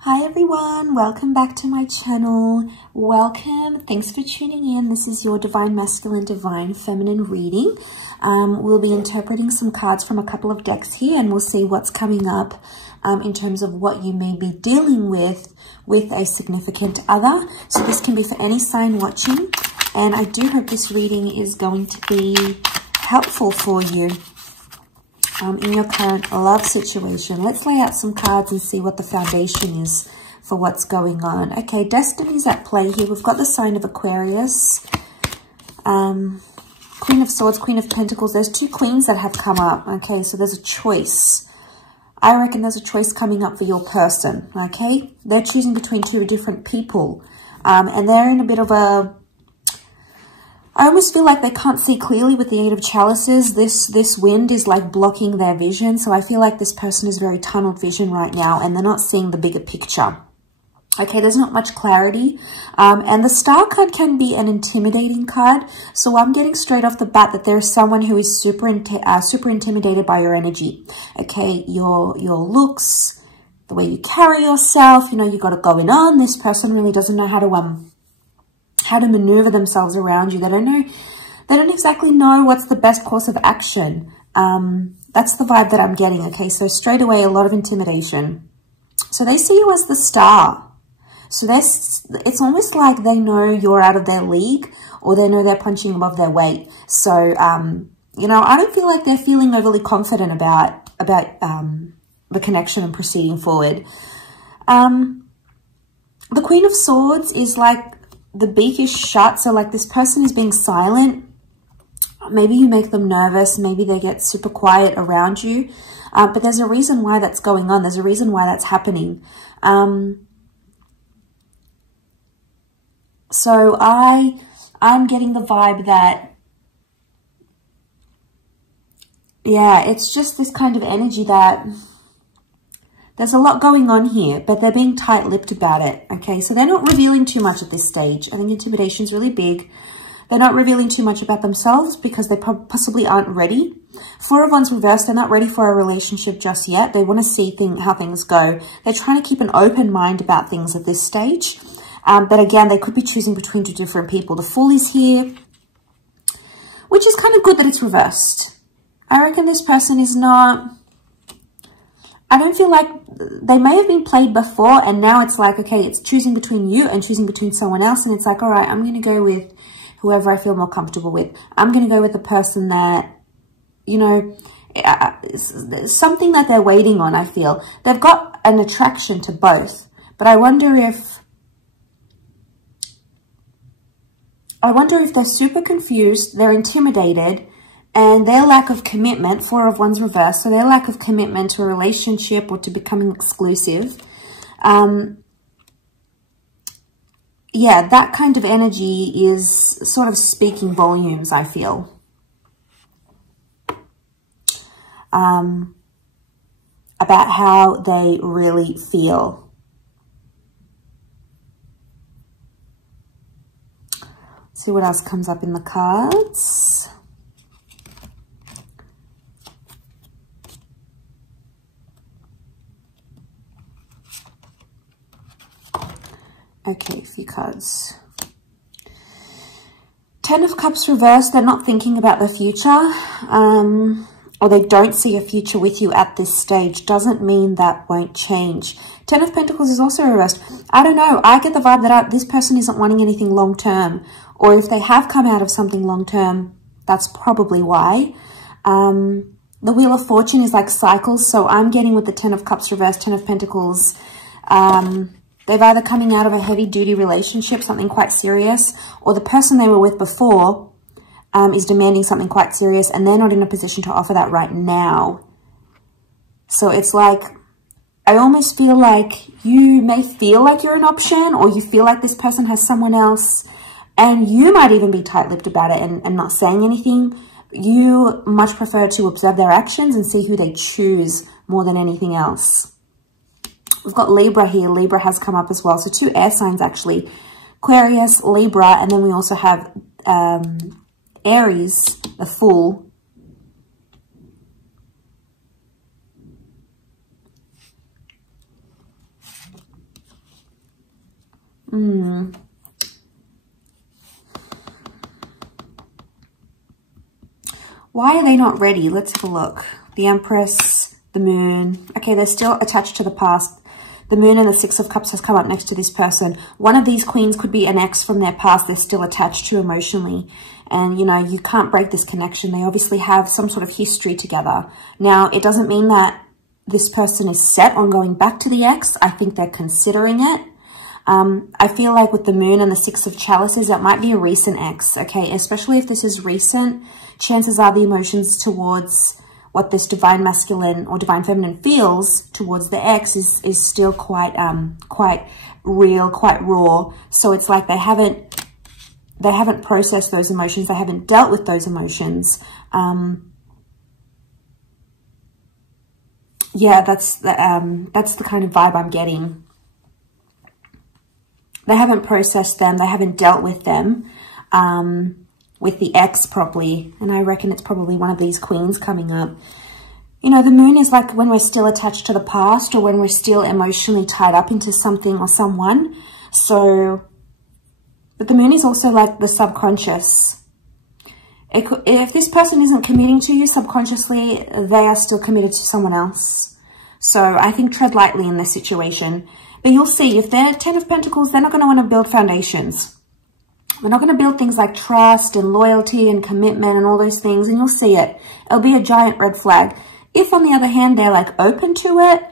Hi everyone, welcome back to my channel. Welcome, thanks for tuning in. This is your Divine Masculine, Divine Feminine reading. We'll be interpreting some cards from a couple of decks here and we'll see what's coming up in terms of what you may be dealing with a significant other. So this can be for any sign watching, and I do hope this reading is going to be helpful for you in your current love situation. Let's lay out some cards and see what the foundation is for what's going on. Okay, destiny's at play here. We've got the sign of Aquarius, Queen of Swords, Queen of Pentacles. There's two queens that have come up. Okay, so there's a choice. I reckon there's a choice coming up for your person. Okay, they're choosing between two different people, and they're in a bit of a, I almost feel like they can't see clearly with the Eight of Chalices. This wind is like blocking their vision. So I feel like this person is very tunnel vision right now and they're not seeing the bigger picture. Okay, there's not much clarity. And the Star card can be an intimidating card. So I'm getting straight off the bat that there's someone who is super intimidated by your energy. Okay, your looks, the way you carry yourself, you know, you got it going on. This person really doesn't know how to maneuver themselves around you. They don't exactly know what's the best course of action. That's the vibe that I'm getting. Okay, so straight away, a lot of intimidation. So they see you as the star. So it's almost like they know you're out of their league, or they know they're punching above their weight. So, you know, I don't feel like they're feeling overly confident about the connection and proceeding forward. The Queen of Swords is like, the beak is shut, so like this person is being silent. Maybe you make them nervous, maybe they get super quiet around you, but there's a reason why that's going on. There's a reason why that's happening. So I'm getting the vibe that, yeah, it's just this kind of energy that there's a lot going on here, but they're being tight-lipped about it, okay? So they're not revealing too much at this stage. I think intimidation is really big. They're not revealing too much about themselves because they possibly aren't ready. Four of Wands reversed, they're not ready for a relationship just yet. They want to see how things go. They're trying to keep an open mind about things at this stage. But again, they could be choosing between two different people. The Fool is here, which is kind of good that it's reversed. I reckon this person is not... I don't feel like they may have been played before and now it's like, okay, it's choosing between you and choosing between someone else. And it's like, all right, I'm going to go with whoever I feel more comfortable with. I'm going to go with the person that, you know, something that they're waiting on, I feel. They've got an attraction to both, but I wonder if they're super confused, they're intimidated, and their lack of commitment, Four of Wands reversed, so their lack of commitment to a relationship or to becoming exclusive, yeah, that kind of energy is sort of speaking volumes, I feel. About how they really feel. Let's see what else comes up in the cards. Okay, a few cards. Ten of Cups reversed. They're not thinking about the future, or they don't see a future with you at this stage. Doesn't mean that won't change. Ten of Pentacles is also reversed. I don't know. I get the vibe that this person isn't wanting anything long-term, or if they have come out of something long-term, that's probably why. The Wheel of Fortune is like cycles, so I'm getting with the Ten of Cups reversed, Ten of Pentacles, they've either coming out of a heavy-duty relationship, something quite serious, or the person they were with before is demanding something quite serious, and they're not in a position to offer that right now. So it's like, I almost feel like you may feel like you're an option, or you feel like this person has someone else, and you might even be tight-lipped about it and not saying anything. You much prefer to observe their actions and see who they choose more than anything else. We've got Libra here. Libra has come up as well. So two air signs, actually. Aquarius, Libra, and then we also have Aries, the Fool. Why are they not ready? Let's have a look. The Empress, the Moon. Okay, they're still attached to the past. The Moon and the Six of Cups has come up next to this person. One of these queens could be an ex from their past they're still attached to emotionally. And, you know, you can't break this connection. They obviously have some sort of history together. Now, it doesn't mean that this person is set on going back to the ex. I think they're considering it. I feel like with the Moon and the Six of Chalices, it might be a recent ex, okay? Especially if this is recent, chances are the emotions towards what this divine masculine or divine feminine feels towards the ex is still quite real, quite raw. So it's like they haven't processed those emotions. They haven't dealt with those emotions. Yeah, that's the kind of vibe I'm getting. They haven't processed them. They haven't dealt with them, with the ex properly. And I reckon it's probably one of these queens coming up. You know, the Moon is like when we're still attached to the past or when we're still emotionally tied up into something or someone. So, but the Moon is also like the subconscious. If this person isn't committing to you subconsciously, they are still committed to someone else. So I think tread lightly in this situation. But you'll see, if they're 10 of Pentacles, they're not going to want to build foundations. They're not going to build things like trust and loyalty and commitment and all those things. And you'll see it. It'll be a giant red flag. If, on the other hand, they're like open to it,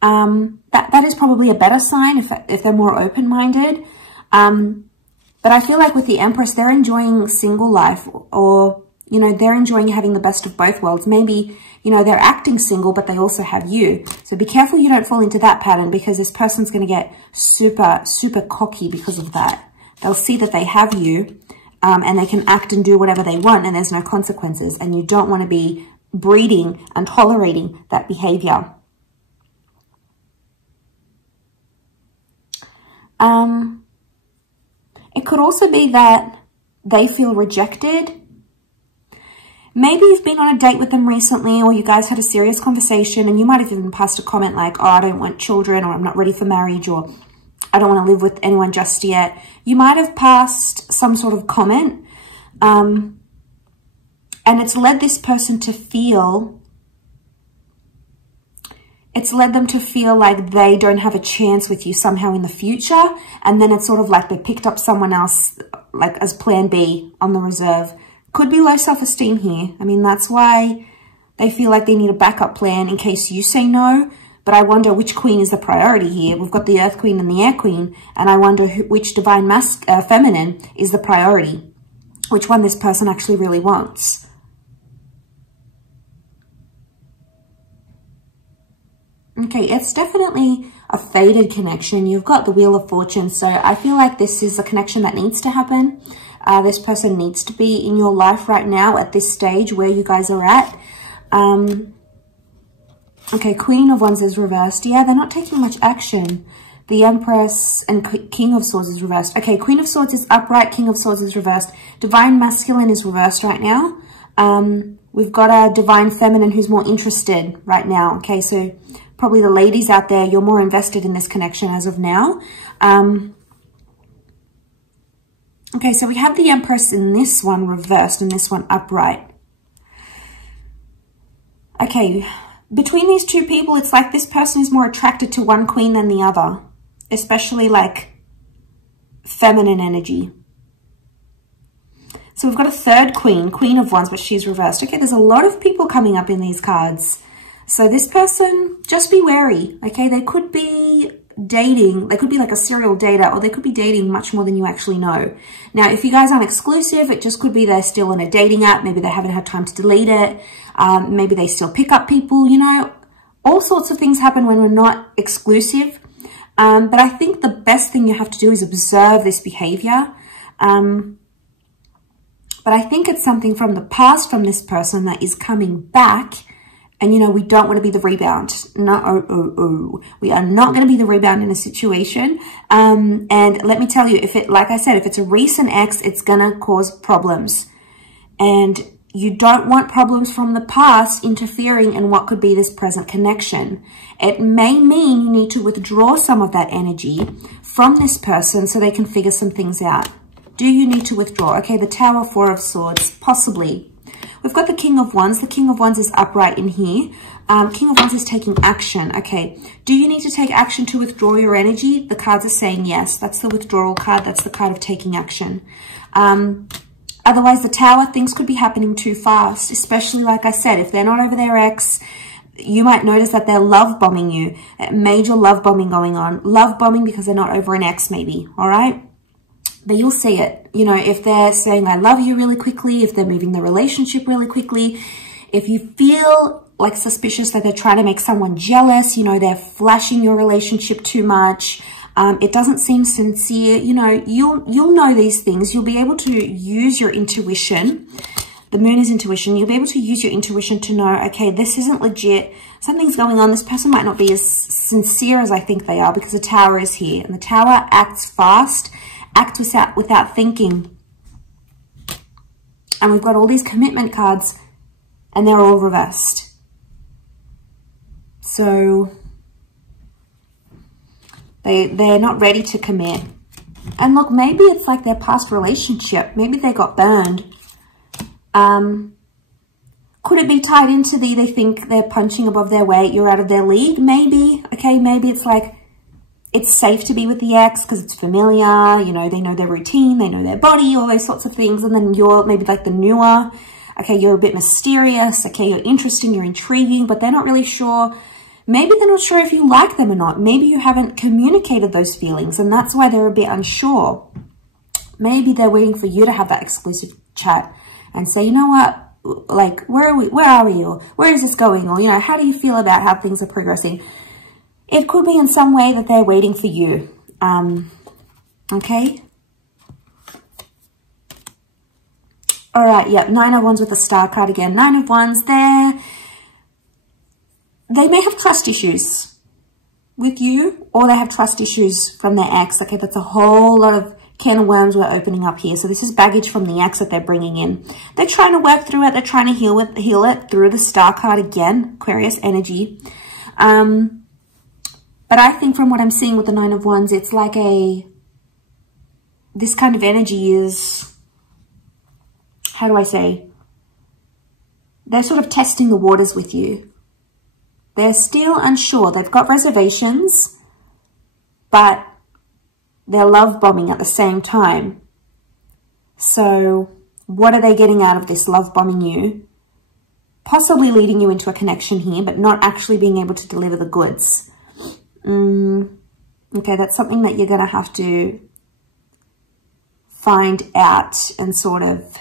that is probably a better sign if they're more open-minded. But I feel like with the Empress, they're enjoying single life, or, you know, they're enjoying having the best of both worlds. Maybe, you know, they're acting single, but they also have you. So be careful you don't fall into that pattern, because this person's going to get super, super cocky because of that. They'll see that they have you, and they can act and do whatever they want, and there's no consequences. And you don't want to be breeding and tolerating that behavior. It could also be that they feel rejected. Maybe you've been on a date with them recently, or you guys had a serious conversation, and you might have even passed a comment like, oh, I don't want children, or I'm not ready for marriage, or I don't want to live with anyone just yet. You might have passed some sort of comment, and it's led this person to feel, it's led them to feel like they don't have a chance with you somehow in the future. And then it's sort of like they picked up someone else, like as plan B on the reserve. Could be low self-esteem here. I mean, that's why they feel like they need a backup plan in case you say no. But I wonder which queen is the priority here. We've got the Earth Queen and the Air Queen. And I wonder which divine feminine is the priority. Which one this person actually really wants. Okay, it's definitely a faded connection. You've got the Wheel of Fortune. So I feel like this is a connection that needs to happen. This person needs to be in your life right now at this stage where you guys are at. Okay, Queen of Wands is reversed. Yeah, they're not taking much action. The Empress and King of Swords is reversed. Okay, Queen of Swords is upright. King of Swords is reversed. Divine Masculine is reversed right now. We've got a Divine Feminine who's more interested right now. Okay, so probably the ladies out there, you're more invested in this connection as of now. Okay, so we have the Empress in this one reversed and this one upright. Okay, between these two people, it's like this person is more attracted to one queen than the other, especially like feminine energy. So we've got a third queen, Queen of Wands, but she's reversed. Okay, there's a lot of people coming up in these cards. So this person, just be wary, okay? They could be dating, they could be like a serial dater, or they could be dating much more than you actually know. Now, if you guys aren't exclusive, it just could be they're still on a dating app. Maybe they haven't had time to delete it. Maybe they still pick up people, you know. All sorts of things happen when we're not exclusive. But I think the best thing you have to do is observe this behavior. But I think it's something from the past from this person that is coming back. And, you know, we don't want to be the rebound. No, we are not going to be the rebound in a situation. And let me tell you, if it, like I said, if it's a recent ex, it's going to cause problems. And you don't want problems from the past interfering in what could be this present connection. It may mean you need to withdraw some of that energy from this person so they can figure some things out. Do you need to withdraw? Okay, the Tower, Four of Swords, possibly. We've got the King of Wands. The King of Wands is upright in here. King of Wands is taking action. Okay, do you need to take action to withdraw your energy? The cards are saying yes. That's the withdrawal card. That's the card of taking action. Otherwise, the Tower, things could be happening too fast, especially, like I said, if they're not over their ex, you might notice that they're love bombing you. Major love bombing going on. Love bombing because they're not over an ex, maybe. All right? But you'll see it. You know, if they're saying, I love you really quickly, if they're moving the relationship really quickly, if you feel like suspicious that they're trying to make someone jealous, you know, they're flashing your relationship too much, it doesn't seem sincere, you know, you'll know these things. You'll be able to use your intuition. The Moon is intuition. You'll be able to use your intuition to know, okay, this isn't legit. Something's going on. This person might not be as sincere as I think they are because the Tower is here. And the Tower acts fast, acts without thinking. And we've got all these commitment cards and they're all reversed. So they're not ready to commit. And look, maybe it's like their past relationship. Maybe they got burned. Could it be tied into they think they're punching above their weight, you're out of their league? Maybe. Okay, maybe it's like it's safe to be with the ex because it's familiar, you know, they know their routine, they know their body, all those sorts of things. And then you're maybe like the newer. Okay, you're a bit mysterious. Okay, you're interesting, you're intriguing, but they're not really sure. Maybe they're not sure if you like them or not. Maybe you haven't communicated those feelings and that's why they're a bit unsure. Maybe they're waiting for you to have that exclusive chat and say, you know what, like, where are we? Or where is this going? Or, you know, how do you feel about how things are progressing? It could be in some way that they're waiting for you. Okay. All right. Yeah. Nine of Wands with the Star card again. Nine of Wands there. They may have trust issues with you or they have trust issues from their ex. Okay. That's a whole lot of can of worms we're opening up here. So this is baggage from the ex that they're bringing in. They're trying to work through it. They're trying to heal it through the Star card again, Aquarius energy. But I think from what I'm seeing with the Nine of Wands, it's like this kind of energy is, how do I say? They're sort of testing the waters with you. They're still unsure. They've got reservations, but they're love bombing at the same time. So what are they getting out of this love bombing you? Possibly leading you into a connection here, but not actually being able to deliver the goods. Okay, that's something that you're going to have to find out and sort of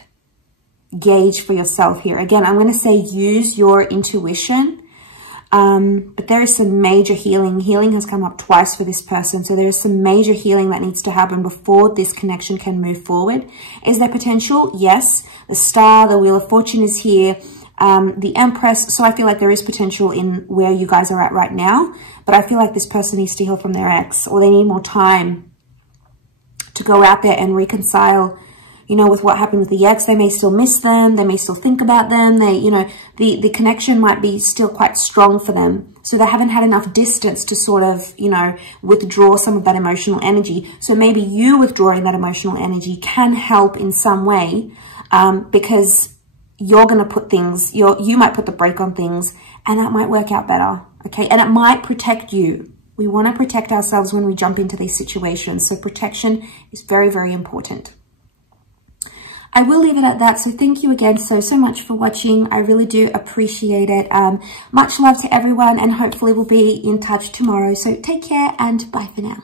gauge for yourself here. Again, I'm going to say use your intuition. But there is some major healing. Healing has come up twice for this person. So there is some major healing that needs to happen before this connection can move forward. Is there potential? Yes. The Star, the Wheel of Fortune is here. The Empress. So I feel like there is potential in where you guys are at right now. But I feel like this person needs to heal from their ex, or they need more time to go out there and reconcile, you know, with what happened with the ex. They may still miss them. They may still think about them. They, you know, the connection might be still quite strong for them. So they haven't had enough distance to sort of, you know, withdraw some of that emotional energy. So maybe you withdrawing that emotional energy can help in some way, because you're going to put things, you might put the brake on things, and that might work out better. Okay. And it might protect you. We want to protect ourselves when we jump into these situations. So protection is very, very important. I will leave it at that. So thank you again so much for watching. I really do appreciate it. Much love to everyone, and hopefully we'll be in touch tomorrow. So take care and bye for now.